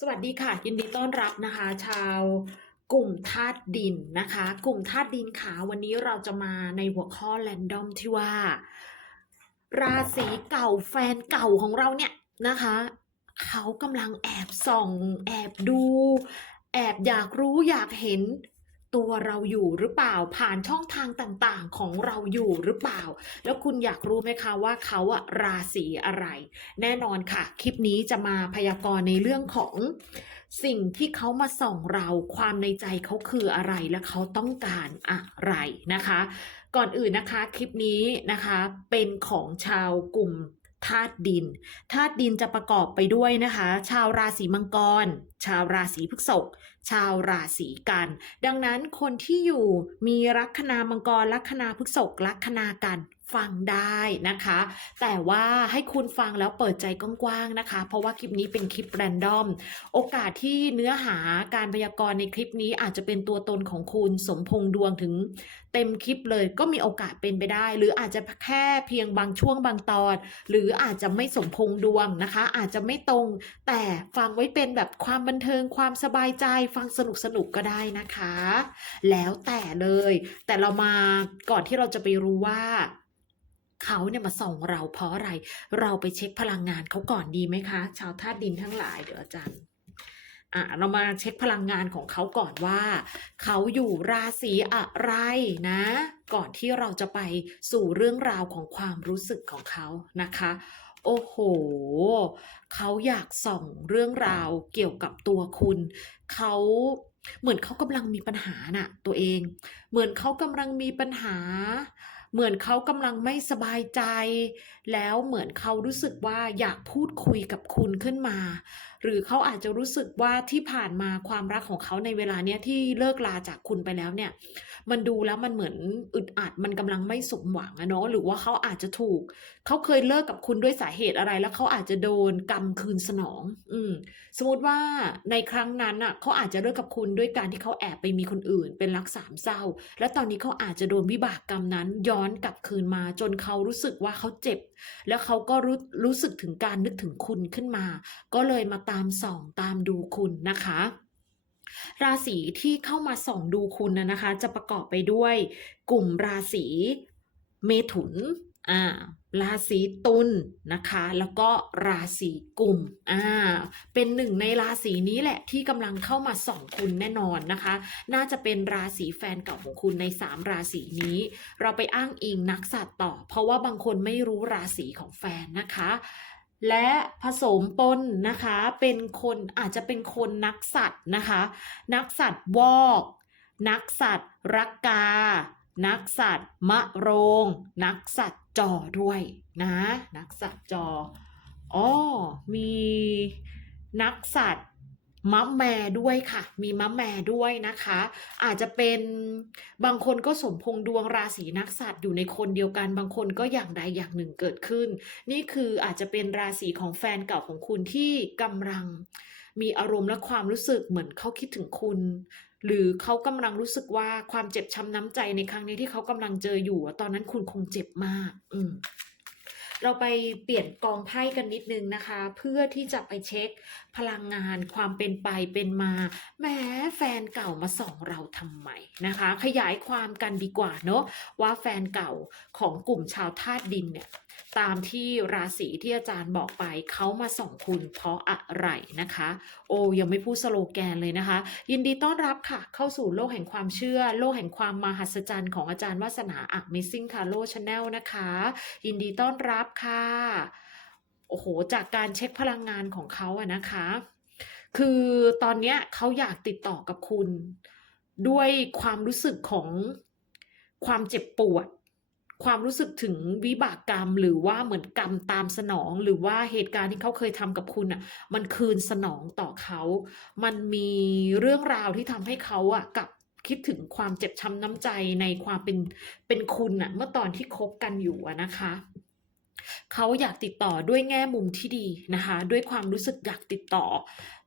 สวัสดีค่ะ ยินดีต้อนรับนะคะ ชาวกลุ่มธาตุดินนะคะ กลุ่มธาตุดินขาวันนี้เราจะมาในหัวข้อแรนดอมที่ว่า ราศีเก่าแฟนเก่าของเราเนี่ยนะคะ เขากำลังแอบส่อง แอบดู แอบอยากรู้อยากเห็น ตัวเราอยู่หรือเปล่าผ่านช่องทางต่างๆของเราอยู่หรือเปล่า แล้วคุณอยากรู้ไหมคะว่าเขาอะราศีอะไร แน่นอนค่ะ คลิปนี้จะมาพยากรณ์ในเรื่องของสิ่งที่เขามาส่องเราความในใจเขาคืออะไรและเขาต้องการอะไรนะคะ ก่อนอื่นนะคะคลิปนี้นะคะเป็นของชาวกลุ่ม ธาตุดิน ธาตุดินจะประกอบไปด้วยนะคะ ชาวราศีมังกร ชาวราศีพฤษภ ชาวราศีกัน ดังนั้นคนที่อยู่มีลัคนามังกรลัคนาพฤษภลัคนากัน ฟังได้นะคะ แต่ว่าให้คุณฟังแล้วเปิดใจกว้างๆนะคะ เพราะว่าคลิปนี้เป็นคลิปแรนดอม โอกาสที่เนื้อหาการพยากรณ์ในคลิปนี้อาจจะเป็นตัวตนของคุณสมพงษ์ดวงถึงเต็มคลิปเลยก็มีโอกาสเป็นไปได้ หรืออาจจะแค่เพียงบางช่วงบางตอน หรืออาจจะไม่สมพงษ์ดวงนะคะ อาจจะไม่ตรง แต่ฟังไว้เป็นแบบความบันเทิงความสบายใจ ฟังสนุกสนุกๆก็ได้นะคะ แล้วแต่เลย แต่เรามาก่อนที่เราจะไปรู้ว่า เขาเนี่ยมาส่องเราเพราะอะไร เราไปเช็คพลังงานเขาก่อนดีไหมคะ ชาวธาตุดินทั้งหลายเดี๋ยวอาจารย์อะเรามาเช็คพลังงานของเขาก่อนว่า เขาอยู่ราศีอะไรนะ ก่อนที่เราจะไปสู่เรื่องราวของความรู้สึกของเขานะคะโอ้โห เขาอยากส่องเรื่องราวเกี่ยวกับตัวคุณ เขาเหมือนเขากำลังมีปัญหาน่ะ ตัวเอง เหมือนเขากำลังมีปัญหา เหมือนเขากำลังไม่สบายใจ แล้วเหมือนเขารู้สึกว่าอยากพูดคุยกับคุณขึ้นมาหรือเขาอาจจะรู้สึกว่าที่ผ่านมาความรักของเขาในเวลาเนี้ยที่เลิกลาจากคุณไปแล้วเนี่ย มันดูแล้วมันเหมือนอึดอัดมันกำลังไม่สมหวังอะเนาะหรือว่าเขาอาจจะถูกเขาเคยเลิกกับคุณด้วยสาเหตุอะไร แล้วเขาอาจจะโดนกรรมคืนสนอง อืม สมมติว่าในครั้งนั้นอะเขาอาจจะเลิกกับคุณด้วยการที่เขาแอบไปมีคนอื่น เป็นรักสามเศร้า และตอนนี้เขาอาจจะโดนวิบากกรรมนั้นย้อนกลับคืนมาจนเขารู้สึกว่าเขาเจ็บแล้วเขาก็รู้รู้สึกถึงการนึกถึงคุณขึ้นมา ก็เลยมาตามส่องตามดูคุณนะคะราศีที่เข้ามาส่องดูคุณนะนะคะ จะประกอบไปด้วยกลุ่มราศีเมถุน อ่า ราศีตุลนะคะ แล้วก็ราศีกุมอ่าเป็นหนึ่งในราศีนี้แหละที่กำลังเข้ามาส่องคุณแน่นอนนะคะ น่าจะเป็นราศีแฟนเก่าของคุณในสามราศีนี้ เราไปอ้างอิงนักสัตว์ต่อ เพราะว่าบางคนไม่รู้ราศีของแฟนนะคะและผสมปนนะคะเป็นคนอาจจะเป็นคนนักสัตว์นะคะ นักสัตว์วอก นักสัตว์รักกา นักสัตว์มะโรง นักสัตว์ จอด้วยนะนักสัตว์จออ๋อมีนักสัตว์มะแม่ด้วยค่ะ มีมะแม่ด้วยนะคะ อาจจะเป็นบางคนก็สมพงดวงราศีนักสัตว์อยู่ในคนเดียวกัน บางคนก็อย่างใดอย่างหนึ่งเกิดขึ้น นี่คืออาจจะเป็นราศีของแฟนเก่าของคุณที่กำลังมีอารมณ์และความรู้สึกเหมือนเขาคิดถึงคุณ หรือเขากำลังรู้สึกว่าความเจ็บช้ำน้ำใจในครั้งนี้ที่เขากำลังเจออยู่ตอนนั้นคุณคงเจ็บมาก อืมเราไปเปลี่ยนกองไพ่กันนิดนึงนะคะ เพื่อที่จะไปเช็คพลังงานความเป็นไปเป็นมาแหม้แฟนเก่ามาส่องเราทำไมนะคะ ขยายความกันดีกว่าเนอะว่าแฟนเก่าของกลุ่มชาวธาตุดินเนี่ย ตามที่ราศีที่อาจารย์บอกไปเขามาส่องคุณเพราะอะไรนะคะ โอ้ยังไม่พูดสโลแกนเลยนะคะ ยินดีต้อนรับค่ะ เข้าสู่โลกแห่งความเชื่อ โลกแห่งความมหัศจรรย์ของอาจารย์วาสนาอักมิซิ่งคาโลชาแนลนะคะ ยินดีต้อนรับค่ะ โอ้โห จากการเช็คพลังงานของเขาอะนะคะ คือตอนเนี้ยเขาอยากติดต่อกับคุณ ด้วยความรู้สึกของความเจ็บปวด ความรู้สึกถึงวิบากกรรม หรือว่าเหมือนกรรมตามสนอง หรือว่าเหตุการณ์ที่เขาเคยทำกับคุณอะ มันคืนสนองต่อเขา มันมีเรื่องราวที่ทำให้เขาอะกลับคิดถึงความเจ็บช้ำน้ำใจในความเป็นเป็นคุณอะเมื่อตอนที่คบกันอยู่อะนะคะเขาอยากติดต่อด้วยแง่มุมที่ดีนะคะ ด้วยความรู้สึกอยากติดต่อ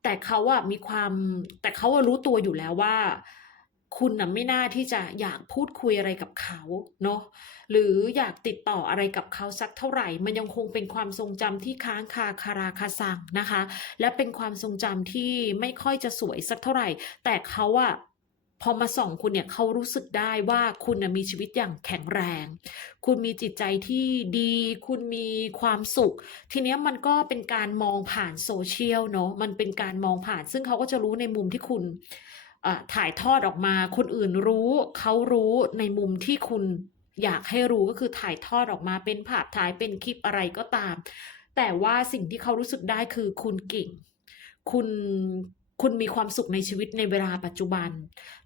แต่เขาอะมีความแต่เขารู้ตัวอยู่แล้วว่า คุณน่ะไม่น่าที่จะอยากพูดคุยอะไรกับเขาเนาะหรืออยากติดต่ออะไรกับเขาสักเท่าไหร่ มันยังคงเป็นความทรงจำที่ค้างคาคาราคาซังนะคะ และเป็นความทรงจำที่ไม่ค่อยจะสวยสักเท่าไหร่ แต่เขาอะพอมาส่องคุณเนี่ยเขารู้สึกได้ว่าคุณน่ะมีชีวิตอย่างแข็งแรง คุณมีจิตใจที่ดี คุณมีความสุข ทีเนี้ยมันก็เป็นการมองผ่านโซเชียลเนาะมันเป็นการมองผ่าน ซึ่งเขาก็จะรู้ในมุมที่คุณ ถ่ายทอดออกมาคนอื่นรู้เขารู้ในมุมที่คุณอยากให้รู้ก็คือถ่ายทอดออกมาเป็นภาพถ่ายเป็นคลิปอะไรก็ตาม แต่ว่าสิ่งที่เขารู้สึกได้คือคุณเก่ง คุณคุณมีความสุขในชีวิตในเวลาปัจจุบัน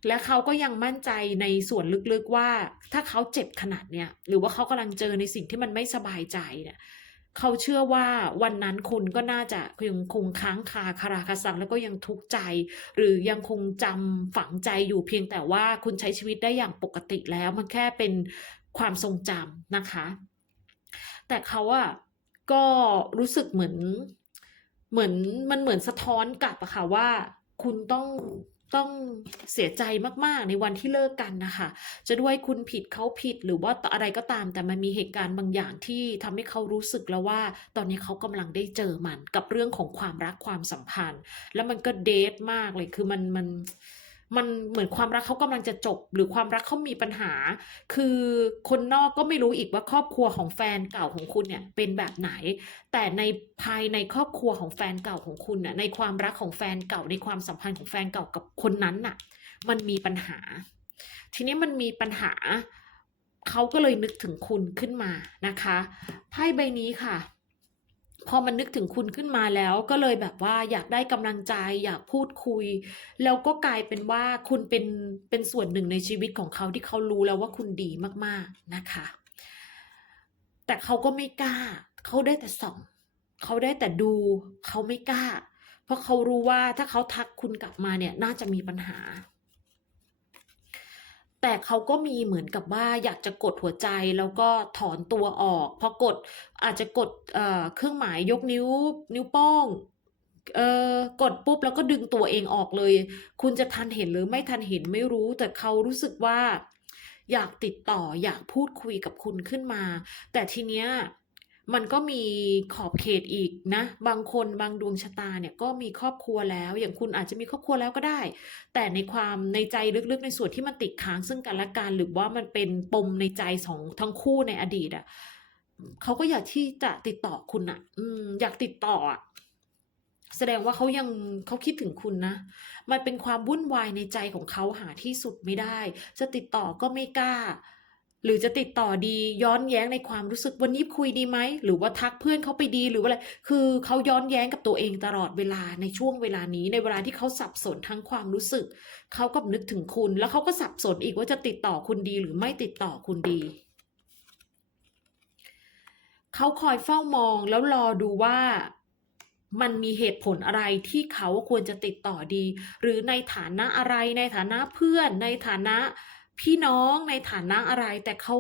และเขาก็ยังมั่นใจในส่วนลึกๆว่า ถ้าเขาเจ็บขนาดเนี้ยหรือว่าเขากำลังเจอในสิ่งที่มันไม่สบายใจเนี่ย เขาเชื่อว่าวันนั้นคุณก็น่าจะยังคงค้างคาคาราคาซังแล้วก็ยังทุกข์ใจ หรือยังคงจำฝังใจอยู่เพียงแต่ว่าคุณใช้ชีวิตได้อย่างปกติแล้ว มันแค่เป็นความทรงจำนะคะ แต่เขาอะก็รู้สึกเหมือนเหมือนมันเหมือนสะท้อนกลับอะค่ะว่า คุณต้อง ต้องเสียใจมากๆ ในวันที่เลิกกันนะคะ จะด้วยคุณผิดเขาผิดหรือว่าอะไรก็ตาม แต่มันมีเหตุการณ์บางอย่างที่ทำให้เขารู้สึกแล้วว่า ตอนนี้เขากำลังได้เจอมันกับเรื่องของความรักความสัมพันธ์ แล้วมันก็เดทมากเลยคือมันมัน มันเหมือนความรักเขากำลังจะจบ หรือความรักเขามีปัญหา คือคนนอกก็ไม่รู้อีกว่าครอบครัวของแฟนเก่าของคุณเนี่ยเป็นแบบไหน แต่ในภายในครอบครัวของแฟนเก่าของคุณน่ะในความรักของแฟนเก่าในความสัมพันธ์ของแฟนเก่ากับคนนั้นน่ะ มันมีปัญหา ทีนี้มันมีปัญหาเขาก็เลยนึกถึงคุณขึ้นมานะคะไพ่ใบนี้ค่ะ พอมันนึกถึงคุณขึ้นมาแล้วก็เลยแบบว่าอยากได้กำลังใจอยากพูดคุย แล้วก็กลายเป็นว่าคุณเป็นเป็นส่วนหนึ่งในชีวิตของเขาที่เขารู้แล้วว่าคุณดีมากๆนะคะ แต่เขาก็ไม่กล้า เขาได้แต่ส่อง เขาได้แต่ดู เขาไม่กล้า เพราะเขารู้ว่าถ้าเขาทักคุณกลับมาเนี่ยน่าจะมีปัญหา แต่เขาก็มีเหมือนกับว่าอยากจะกดหัวใจแล้วก็ถอนตัวออกพอกดอาจจะกดเเครื่องหมายยกนิ้ว นิ้วโป้งเออกดปุ๊บแล้วก็ดึงตัวเองออกเลย คุณจะทันเห็นหรือไม่ทันเห็นไม่รู้ แต่เขารู้สึกว่า อยากติดต่ออยากพูดคุยกับคุณขึ้นมา แต่ทีเนี้ย มันก็มีขอบเขตอีกนะ บางคนบางดวงชะตาเนี่ยก็มีครอบครัวแล้ว อย่างคุณอาจจะมีครอบครัวแล้วก็ได้ แต่ในความในใจลึกๆในส่วนที่มันติดค้างซึ่งกันและกันหรือว่ามันเป็นปมในใจของทั้งคู่ในอดีตอะเขาก็อยากที่จะติดต่อคุณอะ อืม อยากติดต่ออะแสดงว่าเขายังเขาคิดถึงคุณนะ มันเป็นความวุ่นวายในใจของเขาหาที่สุดไม่ได้ จะติดต่อก็ไม่กล้า หรือจะติดต่อดีย้อนแย้งในความรู้สึกวันนี้คุยดีไหมหรือว่าทักเพื่อนเขาไปดีหรือว่าอะไรคือเขาย้อนแย้งกับตัวเองตลอดเวลาในช่วงเวลานี้ ในเวลาที่เขาสับสนทั้งความรู้สึกเขากับนึกถึงคุณ แล้วเขาก็สับสนอีกว่าจะติดต่อคุณดีหรือไม่ติดต่อคุณดีเขาคอยเฝ้ามองแล้วรอดูว่ามันมีเหตุผลอะไรที่เขาควรจะติดต่อดี หรือในฐานะอะไรในฐานะเพื่อนในฐานะ พี่น้องในฐานะอะไร แต่เขา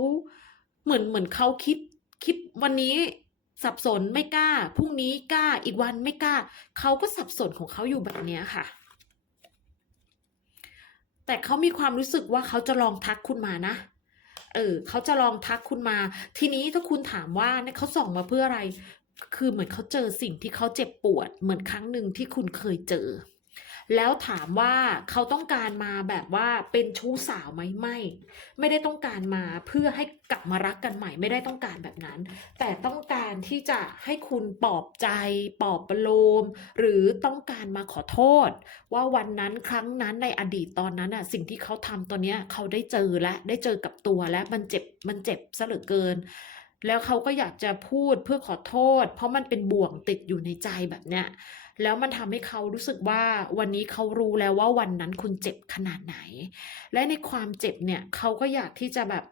เหมือนเหมือนเขาคิดคิดวันนี้สับสนไม่กล้าพรุ่งนี้กล้าอีกวันไม่กล้าเขาก็สับสนของเขาอยู่แบบเนี้ยค่ะ แต่เขามีความรู้สึกว่าเขาจะลองทักคุณมานะเออเขาจะลองทักคุณมา ทีนี้ถ้าคุณถามว่าเนี่ยเขาส่งมาเพื่ออะไร คือเหมือนเขาเจอสิ่งที่เขาเจ็บปวด เหมือนครั้งหนึ่งที่คุณเคยเจอ แล้วถามว่าเขาต้องการมาแบบว่าเป็นชู้สาวไหมไม่ ไม่ได้ต้องการมาเพื่อให้กลับมารักกันใหม่ ไม่ได้ต้องการแบบนั้น แต่ต้องการที่จะให้คุณปลอบใจปลอบประโลม หรือต้องการมาขอโทษ ว่าวันนั้นครั้งนั้นในอดีตตอนนั้นน่ะสิ่งที่เขาทำตัวเนี้ยเขาได้เจอและได้เจอกับตัวและมันเจ็บมันเจ็บซะเหลือเกิน แล้วเขาก็อยากจะพูดเพื่อขอโทษ เพราะมันเป็นบ่วงติดอยู่ในใจแบบเนี้ยแล้วมันทำให้เขารู้สึกว่าวันนี้เขารู้แล้วว่าวันนั้นคุณเจ็บขนาดไหน และในความเจ็บเนี่ยเขาก็อยากที่จะแบบ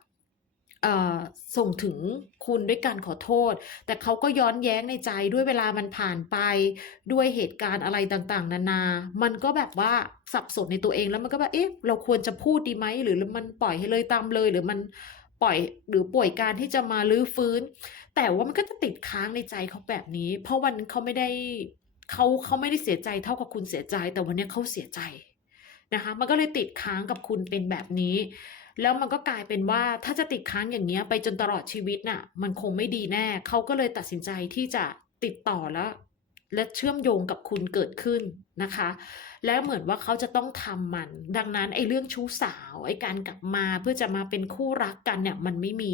เออส่งถึงคุณด้วยการขอโทษ แต่เขาก็ย้อนแย้งในใจด้วยเวลามันผ่านไป ด้วยเหตุการณ์อะไรต่างๆ นานา มันก็แบบว่าสับสนในตัวเองแล้วมันก็แบบเอ๊ะเราควรจะพูดดีไหมหรือมันปล่อยให้เลยตามเลยหรือมัน ปล่อยหรือป่วยการที่จะมาลื้อฟื้น แต่ว่ามันก็จะติดค้างในใจเขาแบบนี้ เพราะวันเขาไม่ได้เขาเขาไม่ได้เสียใจเท่ากับคุณเสียใจ แต่วันนี้เขาเสียใจนะคะ มันก็เลยติดค้างกับคุณเป็นแบบนี้ แล้วมันก็กลายเป็นว่าถ้าจะติดค้างอย่างเงี้ยไปจนตลอดชีวิตน่ะ มันคงไม่ดีแน่เขาก็เลยตัดสินใจที่จะติดต่อแล้ว และเชื่อมโยงกับคุณเกิดขึ้นนะคะ และเหมือนว่าเขาจะต้องทำมัน ดังนั้นไอ้เรื่องชู้สาวไอ้การกลับมาเพื่อจะมาเป็นคู่รักกันเนี่ยมันไม่มี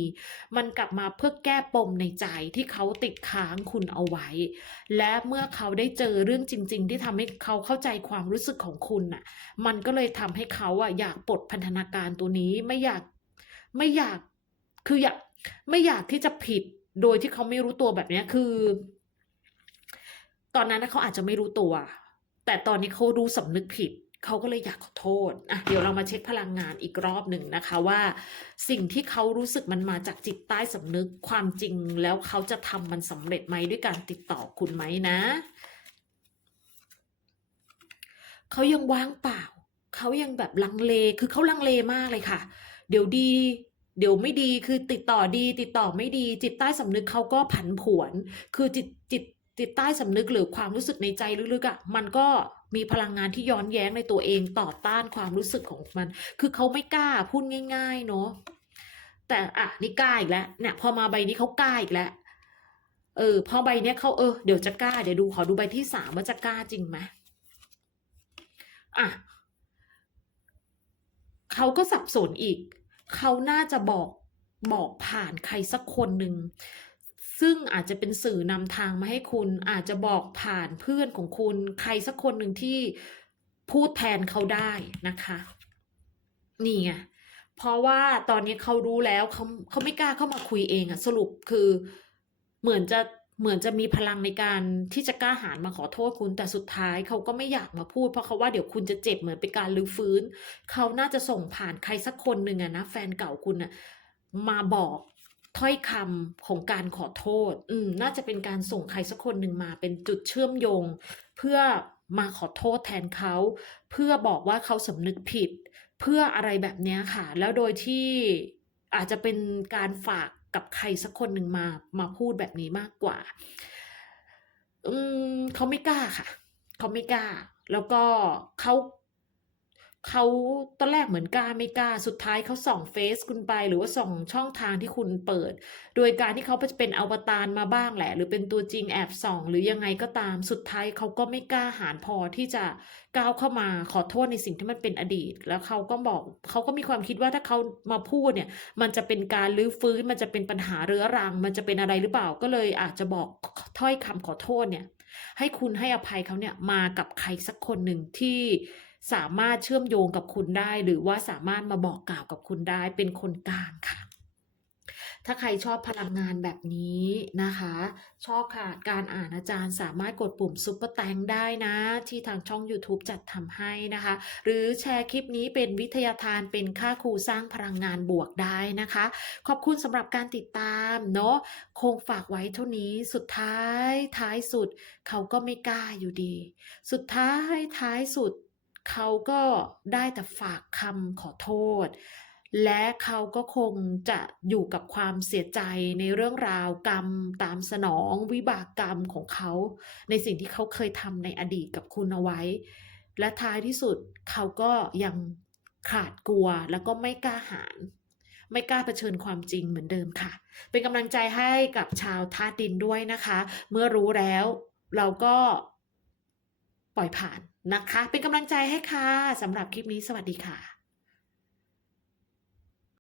มันกลับมาเพื่อแก้ปมในใจที่เขาติดค้างคุณเอาไว้ และเมื่อเขาได้เจอเรื่องจริง ๆ ที่ทำให้เขาเข้าใจความรู้สึกของคุณน่ะ มันก็เลยทำให้เขาอะอยากปลดพันธนาการตัวนี้ไม่อยากไม่อยากคืออยากไม่อยากที่จะผิดโดยที่เขาไม่รู้ตัวแบบนี้คือ ตอนนั้นเขาอาจจะไม่รู้ตัว แต่ตอนนี้เขารู้สำนึกผิดเขาก็เลยอยากขอโทษอะเดี๋ยวเรามาเช็คพลังงานอีกรอบหนึ่งนะคะว่า สิ่งที่เขารู้สึกมันมาจากจิตใต้สำนึกความจริงแล้วเขาจะทำมันสำเร็จไหมด้วยการติดต่อคุณไหมนะเขายังว่างเปล่า เขายังแบบลังเล คือเขาลังเลมากเลยค่ะ เดี๋ยวดี เดี๋ยวไม่ดี คือติดต่อดี ติดต่อไม่ดี จิตใต้สำนึกเขาก็ผันผวน คือจิตจิต จิตใต้สำนึกหรือความรู้สึกในใจลึกๆอะ่ะมันก็มีพลังงานที่ย้อนแย้งในตัวเองต่อต้านความรู้สึกของมัน คือเขาไม่กล้าพูดง่าย ๆ เนาะแต่อะนี่กล้าอีกแล้วเนี่ยพอมาใบนี้เขากล้าอีกแล้วเออพอใบเนี้ยเขาเออเดี๋ยวจะกล้าเดี๋ยวดูขอดูใบที่สามว่าจะกล้าจริงไหมอะเขาก็สับสนอีก เขาน่าจะบอกบอกผ่านใครสักคนหนึ่ง ซึ่งอาจจะเป็นสื่อนำทางมาให้คุณ อาจจะบอกผ่านเพื่อนของคุณ ใครสักคนหนึ่งที่พูดแทนเขาได้นะคะ นี่ไงเพราะว่าตอนนี้เขารู้แล้วเขาเขาไม่กล้าเข้ามาคุยเองอะสรุปคือเหมือนจะเหมือนจะมีพลังในการที่จะกล้าหาญมาขอโทษคุณแต่สุดท้ายเขาก็ไม่อยากมาพูด เพราะเขาว่าเดี๋ยวคุณจะเจ็บเหมือนเป็นการรื้อฟื้น เขาน่าจะส่งผ่านใครสักคนหนึ่งอะนะแฟนเก่าคุณอะมาบอก ถ้อยคำของการขอโทษ อืม น่าจะเป็นการส่งใครสักคนหนึ่งมาเป็นจุดเชื่อมโยง เพื่อมาขอโทษแทนเขา เพื่อบอกว่าเขาสำนึกผิด เพื่ออะไรแบบนี้ค่ะ แล้วโดยที่อาจจะเป็นการฝากกับใครสักคนหนึ่งมามาพูดแบบนี้มากกว่า อืมเขาไม่กล้าค่ะ เขาไม่กล้า แล้วก็เขา เขาตอนแรกเหมือนกล้าไม่กล้า สุดท้ายเขาส่องเฟซคุณไป หรือว่าส่องช่องทางที่คุณเปิด โดยการที่เขาจะเป็นอวตารมาบ้างแหละ หรือเป็นตัวจริงแอบส่อง หรือยังไงก็ตาม สุดท้ายเขาก็ไม่กล้าหาญพอที่จะก้าวเข้ามาขอโทษในสิ่งที่มันเป็นอดีต แล้วเขาก็บอกเขาก็มีความคิดว่าถ้าเขามาพูดเนี่ย มันจะเป็นการรื้อฟื้น มันจะเป็นปัญหาเรื้อรัง มันจะเป็นอะไรหรือเปล่า ก็เลยอาจจะบอกถ้อยคำขอโทษเนี่ย ให้คุณให้อภัยเขาเนี่ยมากับใครสักคนหนึ่งที่ สามารถเชื่อมโยงกับคุณได้ หรือว่าสามารถมาบอกกล่าวกับคุณได้เป็นคนกลางค่ะ ถ้าใครชอบพลังงานแบบนี้นะคะ ชอบค่ะการอ่านอาจารย์สามารถกดปุ่มซุปเปอร์แตงได้นะ ที่ทางช่อง YouTube จัดทำให้นะคะ หรือแชร์คลิปนี้เป็นวิทยาทานเป็นค่าครูสร้างพลังงานบวกได้นะคะ ขอบคุณสำหรับการติดตามเนาะคงฝากไว้เท่านี้สุดท้ายท้ายสุด เขาก็ไม่กล้าอยู่ดี สุดท้ายท้ายสุด เขาก็ได้แต่ฝากคำขอโทษ และเขาก็คงจะอยู่กับความเสียใจในเรื่องราวกรรมตามสนองวิบากกรรมของเขา ในสิ่งที่เขาเคยทำในอดีตกับคุณเอาไว้ และท้ายที่สุดเขาก็ยังขาดกลัวแล้วก็ไม่กล้าหาญไม่กล้าเผชิญความจริงเหมือนเดิมค่ะ เป็นกำลังใจให้กับชาวธาดินด้วยนะคะ เมื่อรู้แล้วเราก็ปล่อยผ่าน นะคะ เป็นกำลังใจให้ค่ะสำหรับคลิปนี้สวัสดีค่ะ